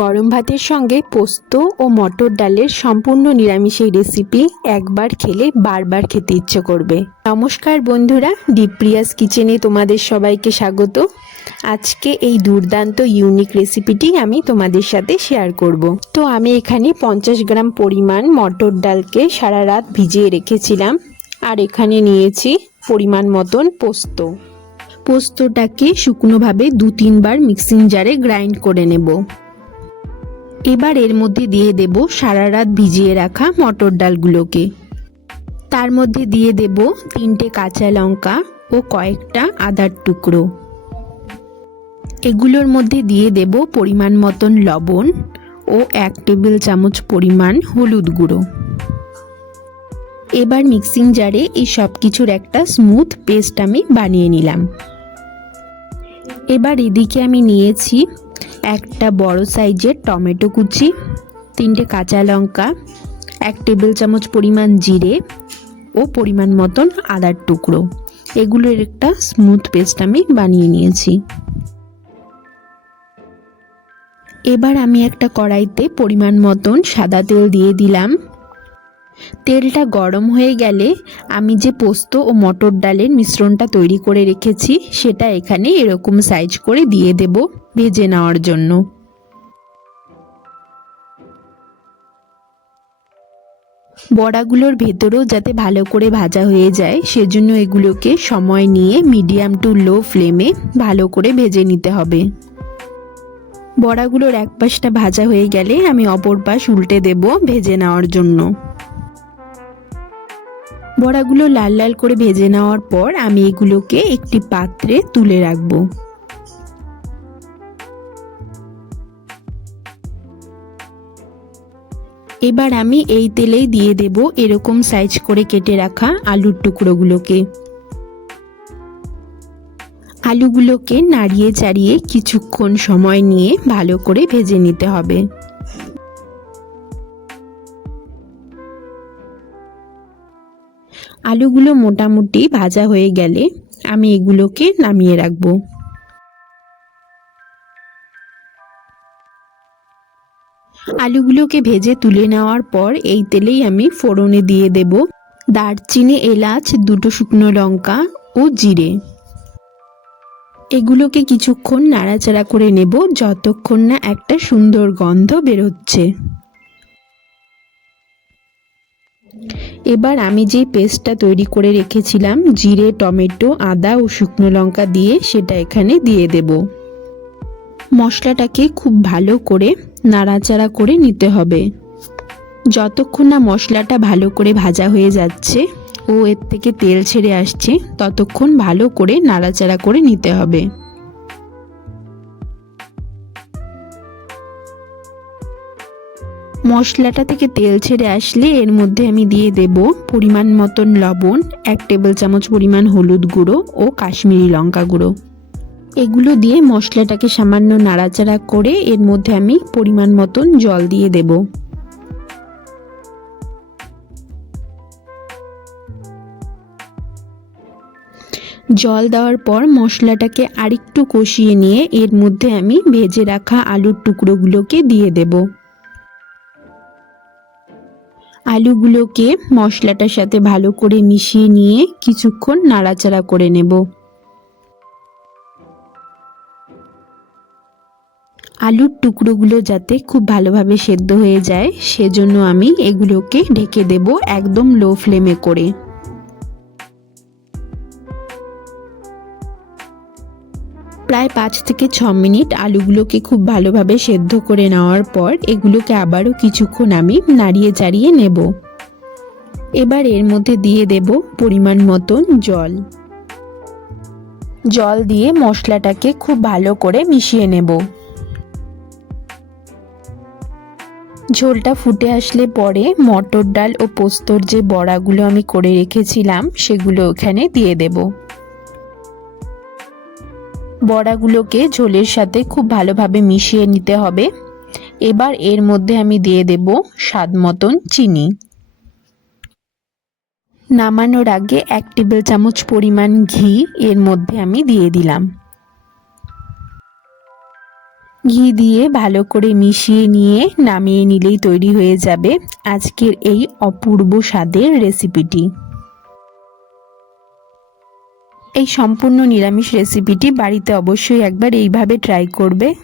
গরম ভাতের সঙ্গে পোস্ত ও মটর ডালের সম্পূর্ণ নিরামিষ এই রেসিপি একবার খেলে বারবার খেতে ইচ্ছে করবে। নমস্কার বন্ধুরা, দীপ্রিয়াস কিচেনে তোমাদের সবাইকে স্বাগত। আজকে এই দুর্দান্ত ইউনিক রেসিপিটি আমি তোমাদের সাথে শেয়ার করব। তো আমি এখানে 50 গ্রাম পরিমাণ মটর ডালকে সারা রাত ভিজিয়ে রেখেছিলাম, আর এখানে নিয়েছি পরিমাণ মতন পোস্ত। পোস্তটাকে শুকনোভাবে 2-3 বার মিক্সিং জারে গ্রাইন্ড করে নেব। এবার এর মধ্যে দিয়ে দেব সারা রাত ভিজিয়ে রাখা মটর ডালগুলোকে। তার মধ্যে দিয়ে দেব 3টে কাঁচা লঙ্কা ও কয়েকটা আদার টুকরো। এগুলোর মধ্যে দিয়ে দেব পরিমাণ মতন লবণ ও 1 টেবিল চামচ পরিমাণ হলুদ গুঁড়ো। এবার মিক্সিং জারে এই সব কিছুর একটা স্মুথ পেস্ট আমি বানিয়ে নিলাম। এবার এদিকে আমি নিয়েছি একটা বড় সাইজের টমেটো কুচি, 3টে কাঁচা লঙ্কা, 1 টেবিল চামচ পরিমাণ জিরে ও পরিমাণ মতন আদার টুকরো। এগুলোর একটা স্মুথ পেস্ট আমি বানিয়ে নিয়েছি। এবার আমি একটা কড়াইতে পরিমাণ মতন সাদা তেল দিয়ে দিলাম। তেলটা গরম হয়ে গেলে আমি যে পোস্ত ও মটর ডালের মিশ্রণটা তৈরি করে রেখেছি সেটা এখানে এরকম সাইজ করে দিয়ে দেব ভেজে নেওয়ার জন্য। বড়াগুলোর ভেতরেও যাতে ভালো করে ভাজা হয়ে যায় সেজন্য এগুলোকে সময় নিয়ে মিডিয়াম টু লো ফ্লেমে ভালো করে ভেজে নিতে হবে। বড়াগুলোর এক পাশটা ভাজা হয়ে গেলে আমি অপর পাশ উল্টে দেব ভেজে নেওয়ার জন্য। বড়াগুলো লাল লাল করে ভেজে নেওয়ার পর আমি এগুলোকে একটি পাত্রে তুলে রাখব। এবার আমি এই তেলেই দিয়ে দেব এরকম সাইজ করে কেটে রাখা আলুর টুকরোগুলোকে। আলুগুলোকে নাড়িয়ে চাড়িয়ে কিছুক্ষণ সময় নিয়ে ভালো করে ভেজে নিতে হবে। আলুগুলো মোটামুটি ভাজা হয়ে গেলে আমি এগুলোকে নামিয়ে রাখবো। আলুগুলোকে ভেজে তুলে নেওয়ার পর এই তেলেই আমি ফোড়নে দিয়ে দেব দারচিনি, এলাচ, 2টো শুকনো লঙ্কা ও জিরে। এগুলোকে কিছুক্ষণ নাড়াচাড়া করে নেব যতক্ষণ না একটা সুন্দর গন্ধ বেরোচ্ছে। এবার আমি যে পেস্টটা তৈরি করে রেখেছিলাম জিরে, টমেটো, আদা ও শুকনো লঙ্কা দিয়ে সেটা এখানে দিয়ে দেব। মশলাটাকে খুব ভালো করে নাড়াচাড়া করে নিতে হবে। যতক্ষণ না মশলাটা ভালো করে ভাজা হয়ে যাচ্ছে ও এর থেকে তেল ছেড়ে আসছে ততক্ষণ ভালো করে নাড়াচাড়া করে নিতে হবে। মশলাটা থেকে তেল ছেড়ে আসলে এর মধ্যে আমি দিয়ে দেব পরিমাণ মতন লবণ, 1 টেবিল চামচ পরিমাণ হলুদ গুঁড়ো ও কাশ্মীরি লঙ্কা গুঁড়ো। এগুলো দিয়ে মশলাটাকে সামান্য নাড়াচাড়া করে এর মধ্যে আমি পরিমাণ মতন জল দিয়ে দেব। জল দেওয়ার পর মশলাটাকে আরেকটু কষিয়ে নিয়ে এর মধ্যে আমি ভেজে রাখা আলুর টুকরোগুলোকে দিয়ে দেব। আলুগুলোকে মশলাটার সাথে ভালো করে মিশিয়ে নিয়ে কিছুক্ষণ নাড়াচাড়া করে নেব। আলুর টুকরোগুলো যাতে খুব ভালোভাবে সেদ্ধ হয়ে যায় সেজন্য আমি এগুলোকে ঢেকে দেব একদম লো ফ্লেমে করে। প্রায় 5 থেকে 6 মিনিট আলুগুলোকে খুব ভালোভাবে সেদ্ধ করে নেওয়ার পর এগুলোকে আবারও কিছুক্ষণ আমি নাড়িয়ে চাড়িয়ে নেব। এবার এর মধ্যে দিয়ে দেব পরিমাণ মতন জল। জল দিয়ে মশলাটাকে খুব ভালো করে মিশিয়ে নেব। ঝোলটা ফুটে আসলে পরে মটর ডাল ও পোস্তর যে বড়াগুলো আমি করে রেখেছিলাম সেগুলো এখানে দিয়ে দেব। বড়াগুলোকে ঝোলের সাথে খুব ভালোভাবে মিশিয়ে নিতে হবে। এবার এর মধ্যে আমি দিয়ে দেব স্বাদ মতন চিনি। নামানোর আগে 1 টেবিল চামচ পরিমাণ ঘি এর মধ্যে আমি দিয়ে দিলাম। ঘি দিয়ে ভালো করে মিশিয়ে নিয়ে নামিয়ে নিলেই তৈরি হয়ে যাবে আজকের এই অপূর্ব স্বাদের রেসিপিটি। এই সম্পূর্ণ নিরামিষ রেসিপিটি বাড়িতে অবশ্যই একবার এইভাবে ট্রাই করবে।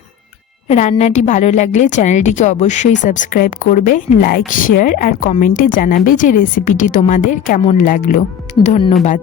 রান্নাটি ভালো লাগলে চ্যানেলটিকে অবশ্যই সাবস্ক্রাইব করবে, লাইক, শেয়ার আর কমেন্টে জানাবে যে রেসিপিটি তোমাদের কেমন লাগলো। ধন্যবাদ।